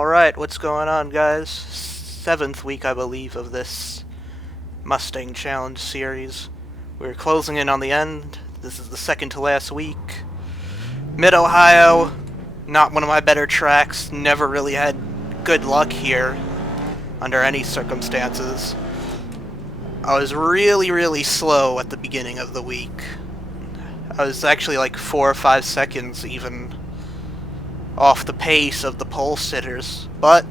Alright, what's going on, guys? 7th week, I believe, of this Mustang Challenge series. We're closing in on the end. This is the second to last week. Mid-Ohio, not one of my better tracks. Never really had good luck here, under any circumstances. I was really slow at the beginning of the week. I was actually like 4 or 5 seconds even off the pace of the pole sitters, but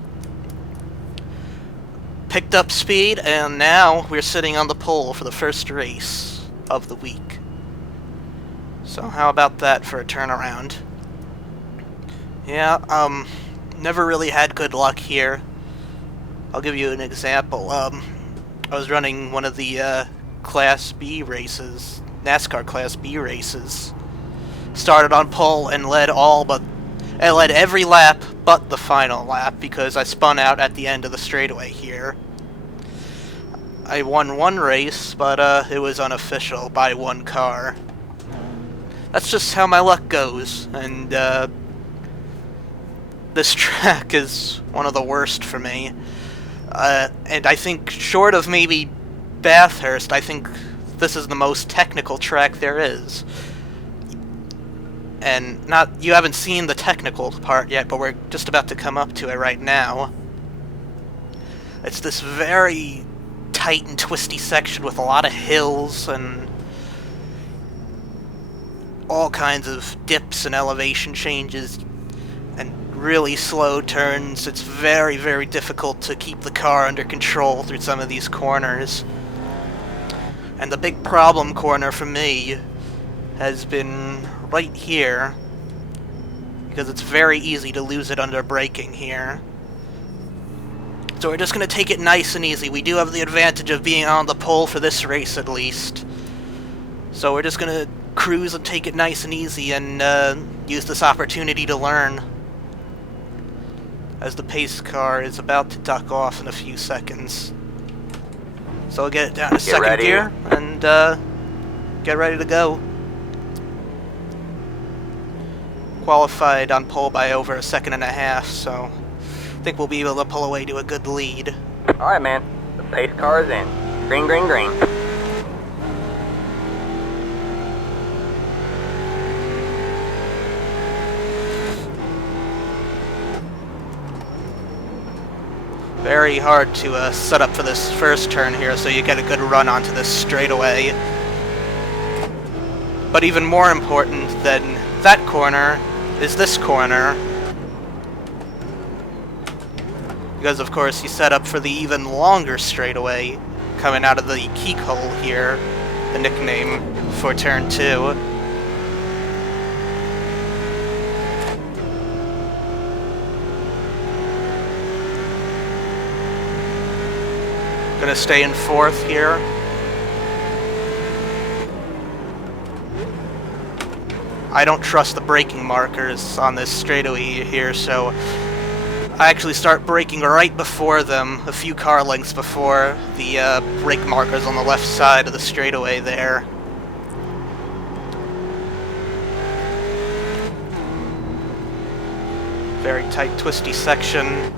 picked up speed, and now we're sitting on the pole for the first race of the week. So how about that for a turnaround? Yeah, never really had good luck here. I'll give you an example. I was running one of the Class B races, NASCAR Class B races. Started on pole and led every lap but the final lap because I spun out at the end of the straightaway here. I won one race, but it was unofficial by one car. That's just how my luck goes, and this track is one of the worst for me. And I think, short of maybe Bathurst, I think this is the most technical track there is. And you haven't seen the technical part yet, but we're just about to come up to it right now. It's this very tight and twisty section with a lot of hills and all kinds of dips and elevation changes and really slow turns. It's very difficult to keep the car under control through some of these corners. And the big problem corner for me has been right here, because it's very easy to lose it under braking here. So we're just going to take it nice and easy. We do have the advantage of being on the pole for this race at least. So we're just going to cruise and take it nice and easy and use this opportunity to learn, as the pace car is about to duck off in a few seconds. So I'll get it down to second gear and get ready to go. Qualified on pole by over a second and a half, so I think we'll be able to pull away to a good lead. Alright, man. The pace car is in. Green. Very hard to set up for this first turn here, so you get a good run onto this straightaway. But even more important than that corner is this corner, because of course you set up for the even longer straightaway coming out of the keek hole here, the nickname for turn 2. Gonna stay in 4th here. I don't trust the braking markers on this straightaway here, so I actually start braking right before them, a few car lengths before the brake markers on the left side of the straightaway there. Very tight, twisty section.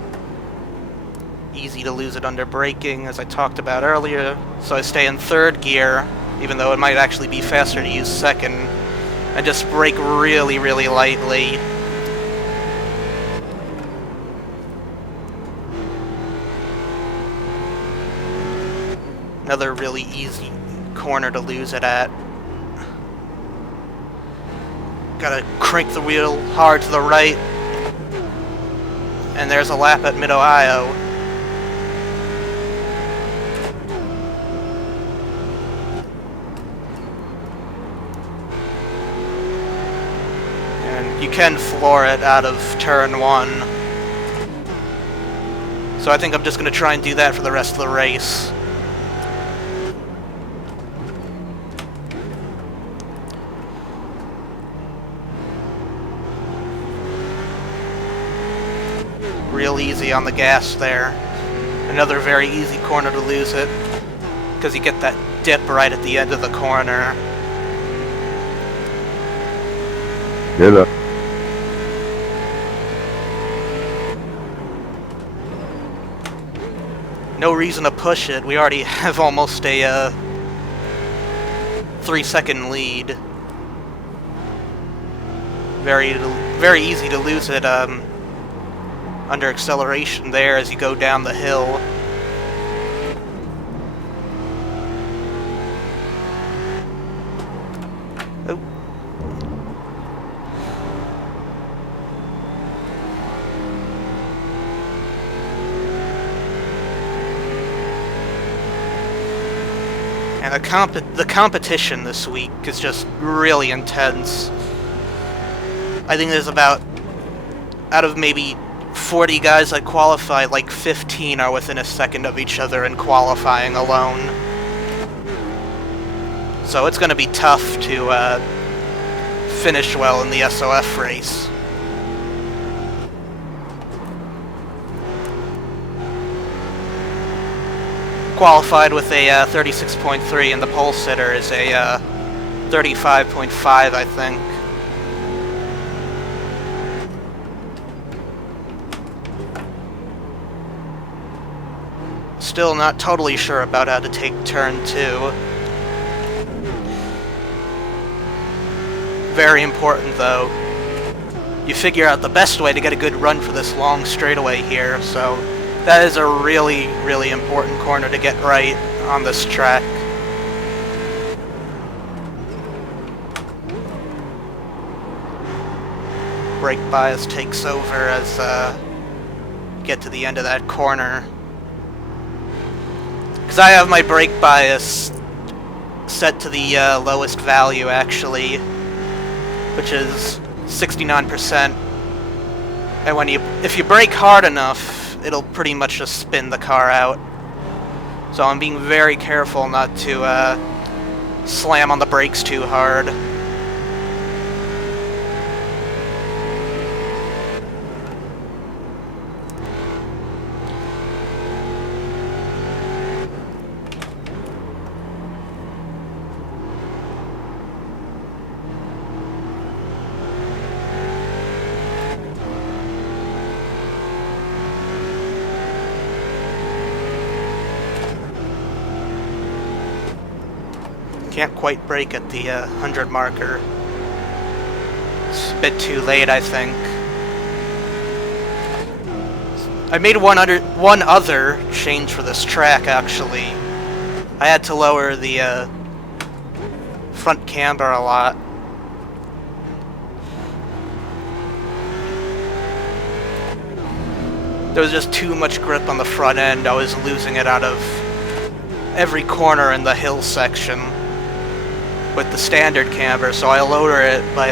Easy to lose it under braking, as I talked about earlier, so I stay in 3rd gear, even though it might actually be faster to use 2nd. And just brake really lightly. Another really easy corner to lose it at. Gotta crank the wheel hard to the right. And there's a lap at Mid-Ohio. You can floor it out of turn 1. So I think I'm just going to try and do that for the rest of the race. Real easy on the gas there. Another very easy corner to lose it, because you get that dip right at the end of the corner. Hello. No reason to push it. We already have almost a 3-second lead. Very easy to lose it under acceleration there as you go down the hill. Oh. And the competition this week is just really intense. I think there's about, out of maybe 40 guys that qualify, like 15 are within a second of each other in qualifying alone. So it's going to be tough to finish well in the SOF race. Qualified with a 36.3 and the pole sitter is a 35.5, I think. Still not totally sure about how to take turn 2. Very important though. You figure out the best way to get a good run for this long straightaway here, so that is a really, really important corner to get right on this track. Brake bias takes over as get to the end of that corner. Because I have my brake bias set to the lowest value, actually, which is 69%. And if you brake hard enough, it'll pretty much just spin the car out. So I'm being very careful not to slam on the brakes too hard. Can't quite brake at the 100 marker. It's a bit too late, I think. I made one other change for this track, actually. I had to lower the front camber a lot. There was just too much grip on the front end. I was losing it out of every corner in the hill section with the standard camber, so I lower it by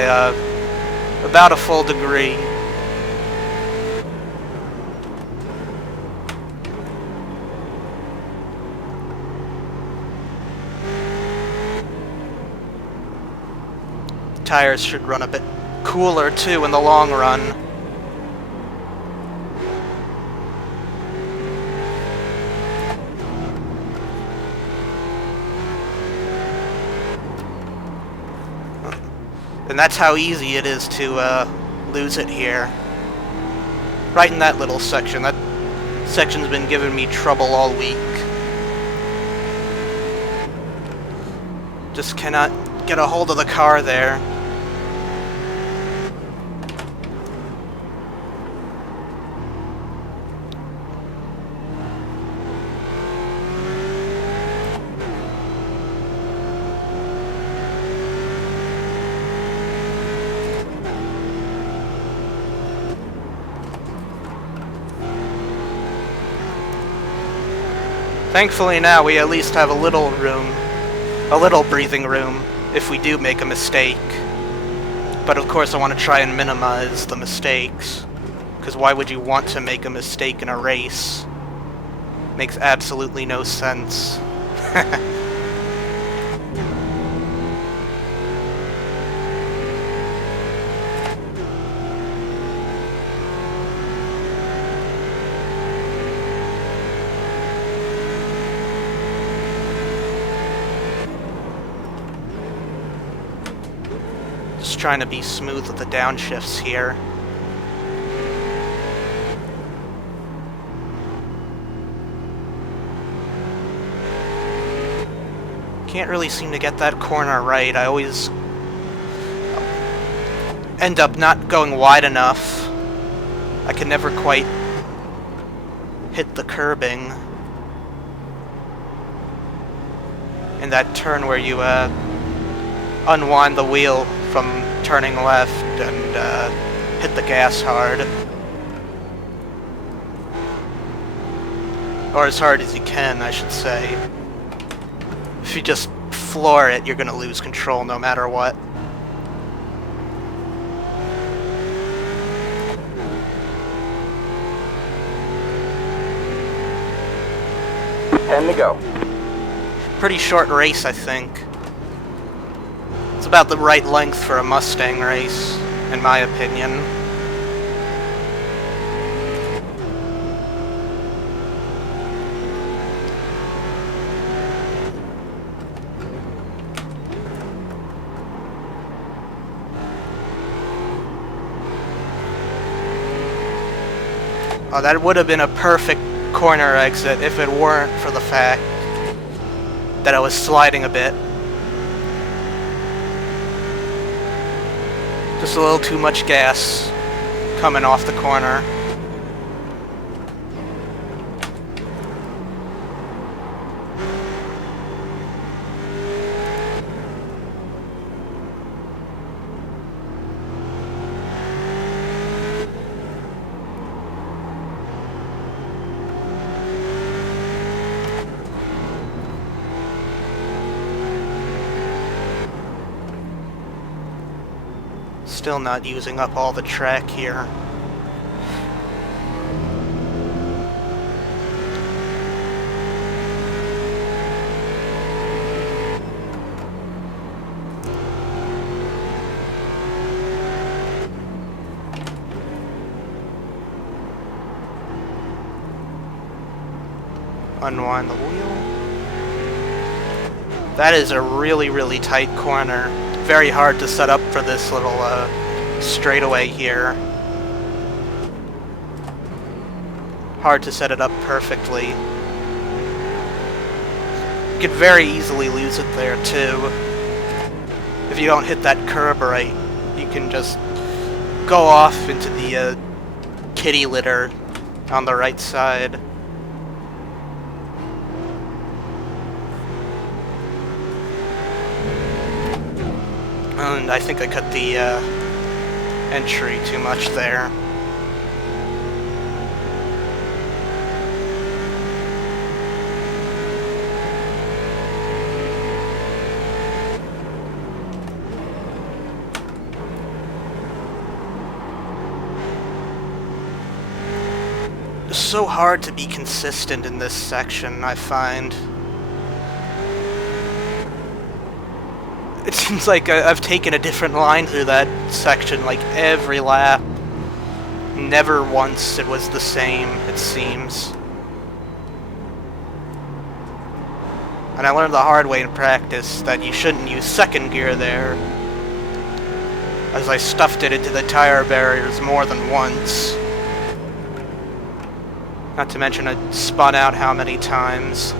about a full degree. Tires should run a bit cooler too in the long run. And that's how easy it is to lose it here. Right in that little section. That section's been giving me trouble all week. Just cannot get a hold of the car there. Thankfully now we at least have a little room, a little breathing room, if we do make a mistake. But of course I want to try and minimize the mistakes, because why would you want to make a mistake in a race? Makes absolutely no sense. Just trying to be smooth with the downshifts here. Can't really seem to get that corner right. I always end up not going wide enough. I can never quite hit the curbing. In that turn where you unwind the wheel from turning left and hit the gas hard. Or as hard as you can, I should say. If you just floor it, you're gonna lose control no matter what. Ten to go. Pretty short race, I think. It's about the right length for a Mustang race, in my opinion. Oh, that would have been a perfect corner exit if it weren't for the fact that I was sliding a bit. Just a little too much gas coming off the corner. Still not using up all the track here. Unwind the wheel. That is a really, really tight corner. Very hard to set up for this little straightaway here. Hard to set it up perfectly. You could very easily lose it there too. If you don't hit that curb right, you can just go off into the kitty litter on the right side. And I think I cut the entry too much there. It's so hard to be consistent in this section, I find. It seems like I've taken a different line through that section, like every lap. Never once it was the same, it seems. And I learned the hard way in practice that you shouldn't use second gear there, as I stuffed it into the tire barriers more than once. Not to mention I spun out how many times.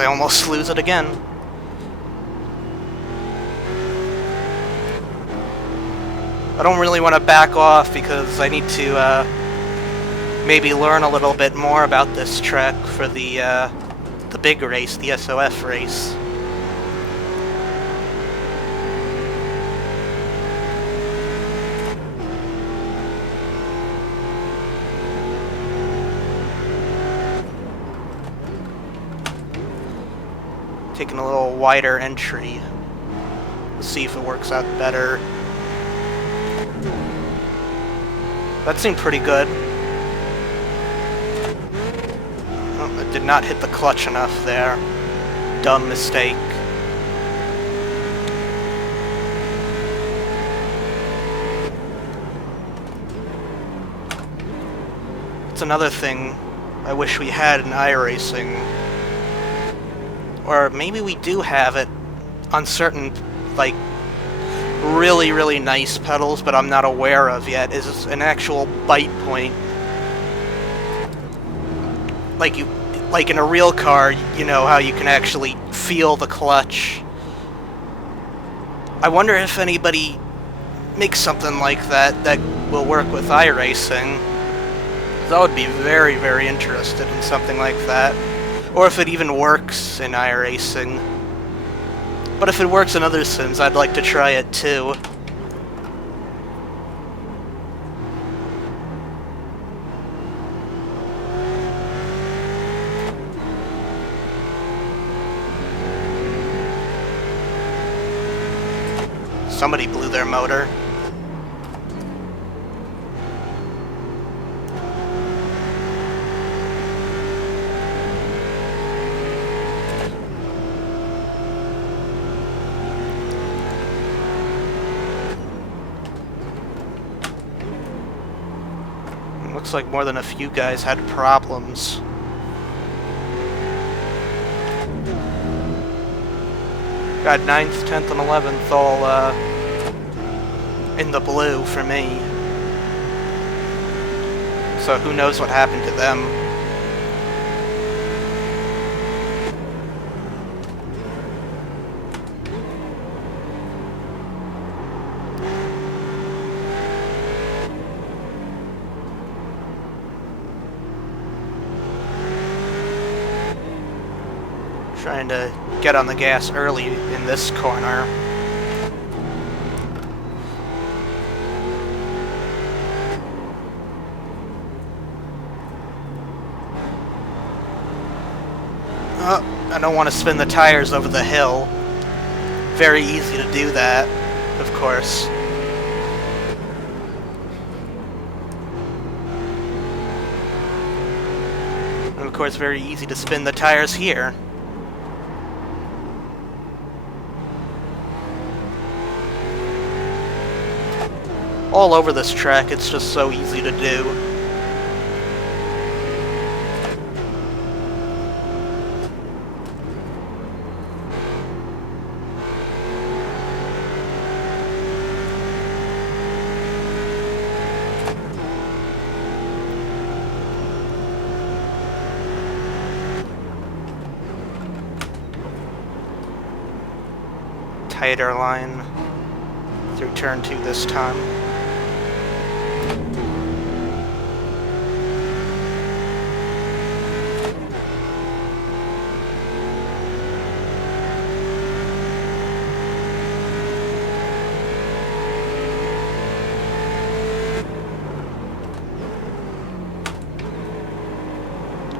I almost lose it again. I don't really want to back off because I need to maybe learn a little bit more about this track for the big race, the SOF race. Taking a little wider entry. Let's see if it works out better. That seemed pretty good. Oh, I did not hit the clutch enough there. Dumb mistake. It's another thing I wish we had in iRacing. Or maybe we do have it on certain, like, really, really nice pedals, but I'm not aware of yet, is an actual bite point. like in a real car, you know how you can actually feel the clutch. I wonder if anybody makes something like that that will work with iRacing. I would be very, very interested in something like that. Or if it even works in iRacing. But if it works in other sims, I'd like to try it too. Somebody blew their motor. Looks like more than a few guys had problems. Got 9th, 10th, and 11th all in the blue for me. So who knows what happened to them. Trying to get on the gas early in this corner. I don't want to spin the tires over the hill. Very easy to do that, of course. And of course, very easy to spin the tires here. All over this track, it's just so easy to do. Tighter line through turn 2 this time.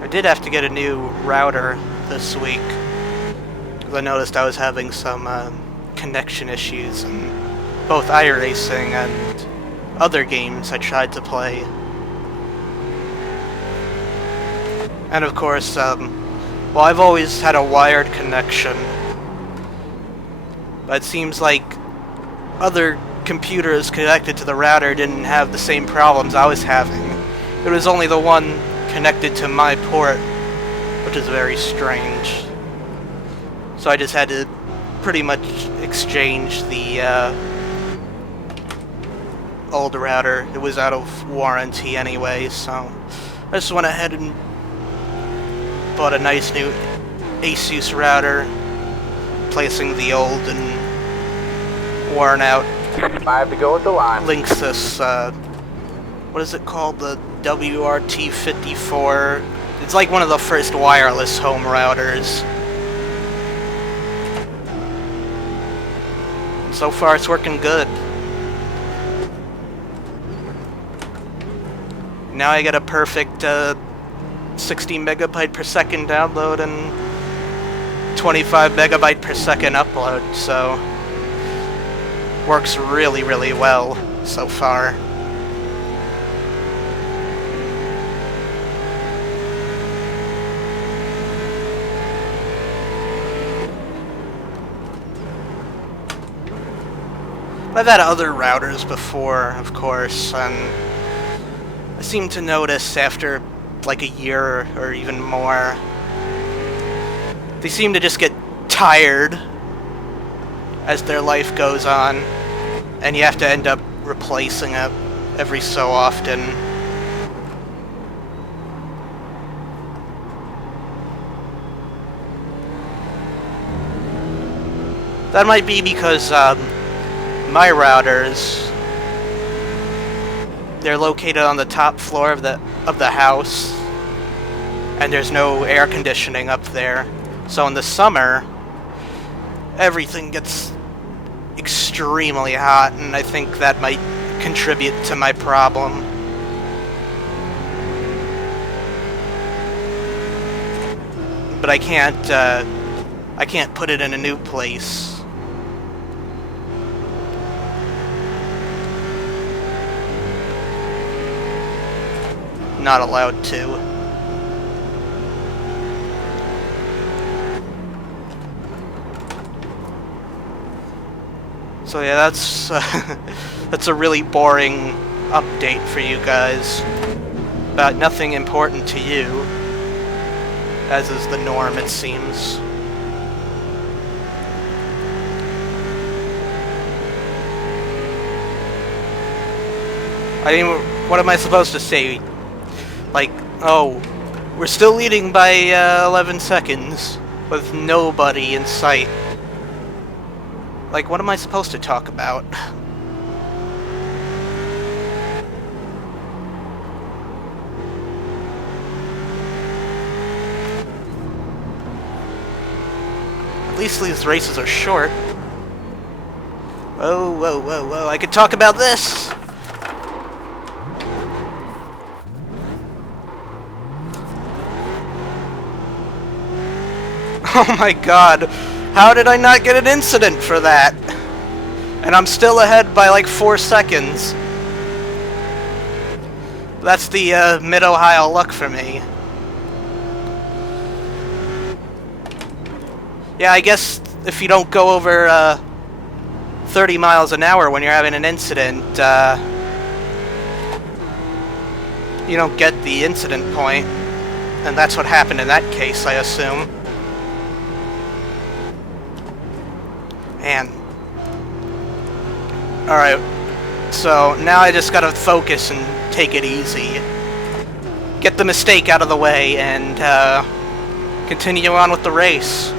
I did have to get a new router this week, because I noticed I was having some connection issues in both iRacing and other games I tried to play. And of course, well, I've always had a wired connection, but it seems like other computers connected to the router didn't have the same problems I was having. It was only the one connected to my port, which is very strange. So I just had to pretty much exchange the old router. It was out of warranty anyway, so I just went ahead and bought a nice new Asus router, replacing the old and worn out 5 to go at the line. Linksys, what is it called? The WRT54. It's like one of the first wireless home routers. So far it's working good. Now I get a perfect 60 megabyte per second download and 25 megabyte per second upload, so works really, really well so far. I've had other routers before, of course, and I seem to notice after like a year or even more, they seem to just get tired as their life goes on, and you have to end up replacing it every so often. That might be because my routers, they're located on the top floor of the house, and there's no air conditioning up there. So in the summer, everything gets extremely hot, and I think that might contribute to my problem. But I can't put it in a new place. Not allowed to. So yeah, that's that's a really boring update for you guys about nothing important to you, as is the norm, it seems. I mean, what am I supposed to say? Like, oh, we're still leading by 11 seconds with nobody in sight. Like, what am I supposed to talk about? At least these races are short. Whoa, whoa, whoa, whoa, I could talk about this! Oh my god, how did I not get an incident for that? And I'm still ahead by like 4 seconds. That's the Mid-Ohio luck for me. Yeah, I guess if you don't go over 30 miles an hour when you're having an incident, you don't get the incident point. And that's what happened in that case, I assume. Man. Alright, so now I just gotta focus and take it easy. Get the mistake out of the way and continue on with the race.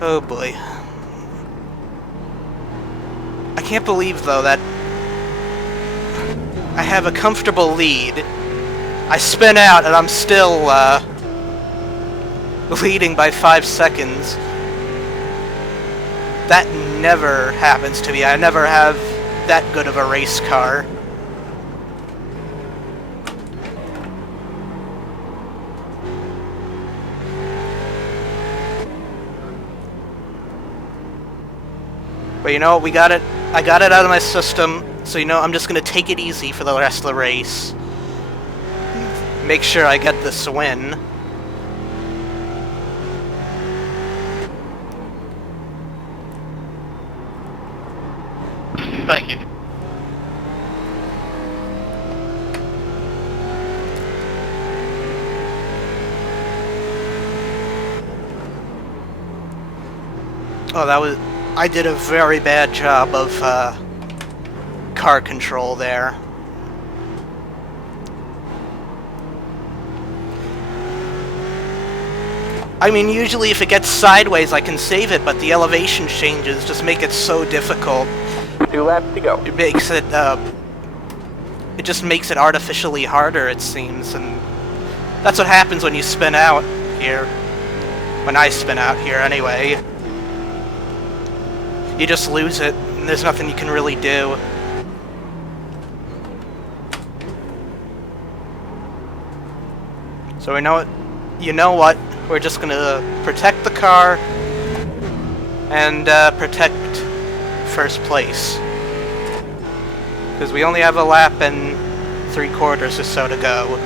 Oh boy. I can't believe, though, that I have a comfortable lead. I spin out and I'm still leading by 5 seconds. That never happens to me. I never have that good of a race car. But you know what, we got it. I got it out of my system, so you know, I'm just gonna take it easy for the rest of the race. Make sure I get this win. Thank you. Oh, that was... I did a very bad job of car control there. I mean, usually if it gets sideways I can save it, but the elevation changes just make it so difficult. 2 laps to go. It makes it, it just makes it artificially harder, it seems, and that's what happens when you spin out here. When I spin out here, anyway. You just lose it, and there's nothing you can really do. So we know it. You know what? We're just gonna protect the car and protect first place. Because we only have a lap and 3/4 or so to go.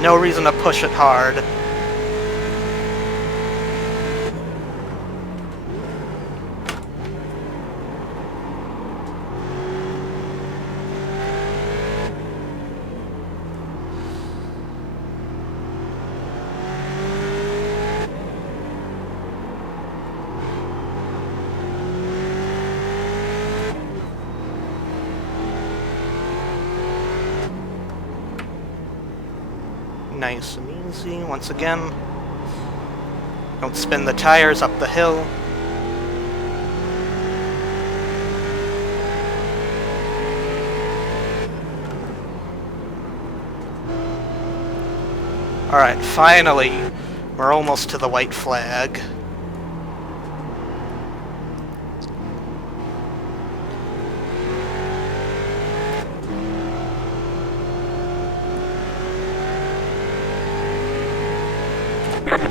No reason to push it hard. Nice and easy, once again. Don't spin the tires up the hill. Alright, finally, we're almost to the white flag.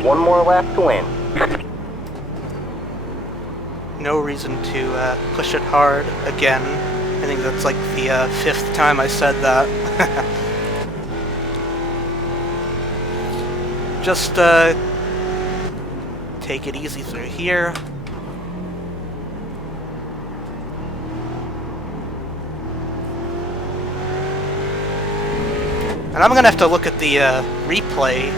One more lap to win. No reason to push it hard again. I think that's like the 5th time I said that. Just take it easy through here. And I'm gonna have to look at the replay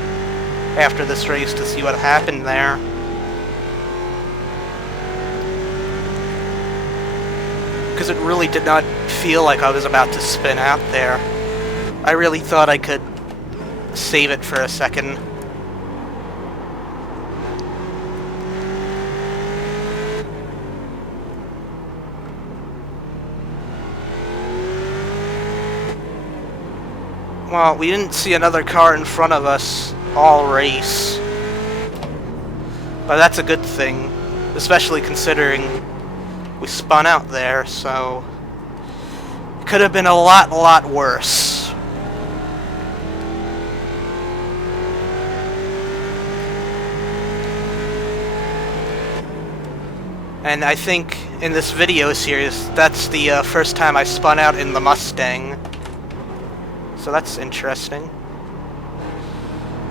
after this race to see what happened there. Because it really did not feel like I was about to spin out there. I really thought I could save it for a second. Well, we didn't see another car in front of us all race. But that's a good thing, especially considering we spun out there, so it could have been a lot worse. And I think in this video series, that's the first time I spun out in the Mustang. So that's interesting.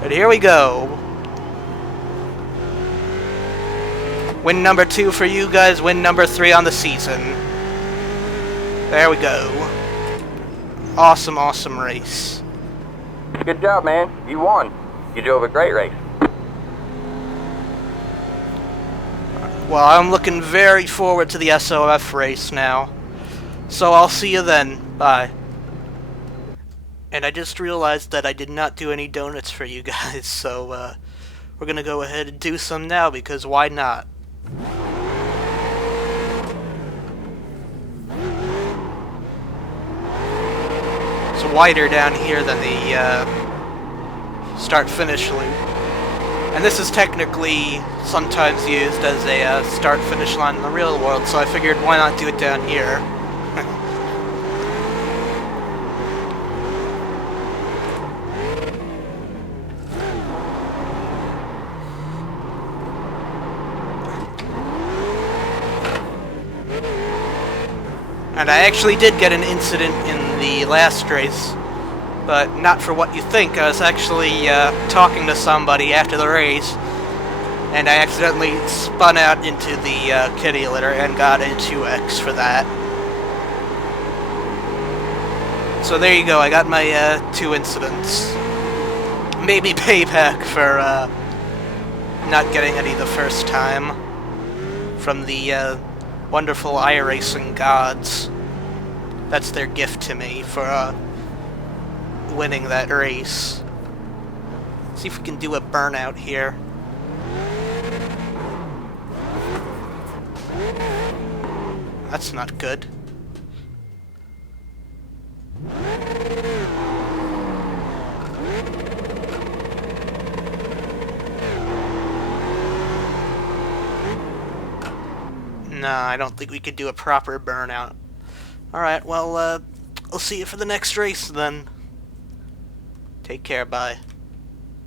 But here we go. Win number 2 for you guys, win number 3 on the season. There we go. Awesome, awesome race. Good job, man. You won. You drove a great race. Well, I'm looking very forward to the SOF race now. So I'll see you then. Bye. And I just realized that I did not do any donuts for you guys, so we're gonna go ahead and do some now, because why not? It's wider down here than the start-finish loop. And this is technically sometimes used as a start-finish line in the real world, so I figured why not do it down here? And I actually did get an incident in the last race, but not for what you think. I was actually talking to somebody after the race, and I accidentally spun out into the kitty litter and got a 2X for that. So there you go, I got my 2 incidents. Maybe payback for not getting any the first time from the wonderful iRacing gods. That's their gift to me for winning that race. See if we can do a burnout here. That's not good. Nah, I don't think we could do a proper burnout. Alright, well, I'll see you for the next race then. Take care, bye.